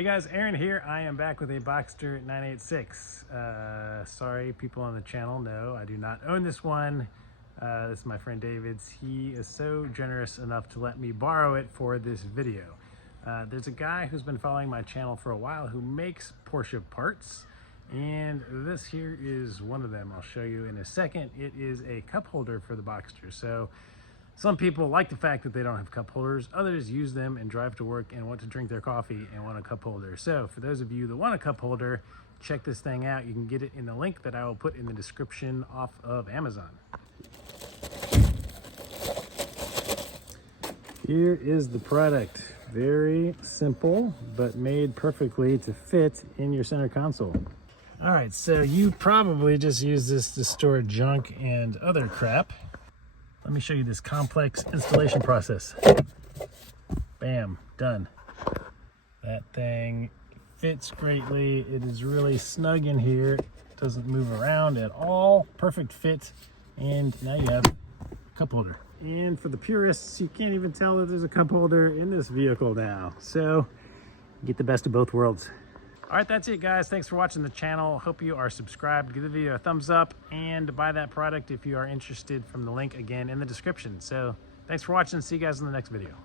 Hey guys, Aaron here. I am back with a Boxster 986. Sorry, people on the channel, no, I do not own this one. This is my friend David's. He is so generous enough to let me borrow it for this video. There's a guy who's been following my channel for a while who makes Porsche parts, and this here is one of them. I'll show you in a second. It is a cup holder for the Boxster. So some people like the fact that they don't have cup holders. Others use them and drive to work and want to drink their coffee and want a cup holder. So for those of you that want a cup holder, check this thing out. You can get it in the link that I will put in the description off of Amazon. Here is the product. Very simple, but made perfectly to fit in your center console. All right, so you probably just use this to store junk and other crap. Let me show you this complex installation process. Bam, done. That thing fits greatly. It is really snug in here. It doesn't move around at all. Perfect fit. And now you have a cup holder. And for the purists, you can't even tell that there's a cup holder in this vehicle now. So you get the best of both worlds. All right, that's it, guys. Thanks for watching the channel. Hope you are subscribed. Give the video a thumbs up and buy that product if you are interested from the link again in the description. So thanks for watching. See you guys in the next video.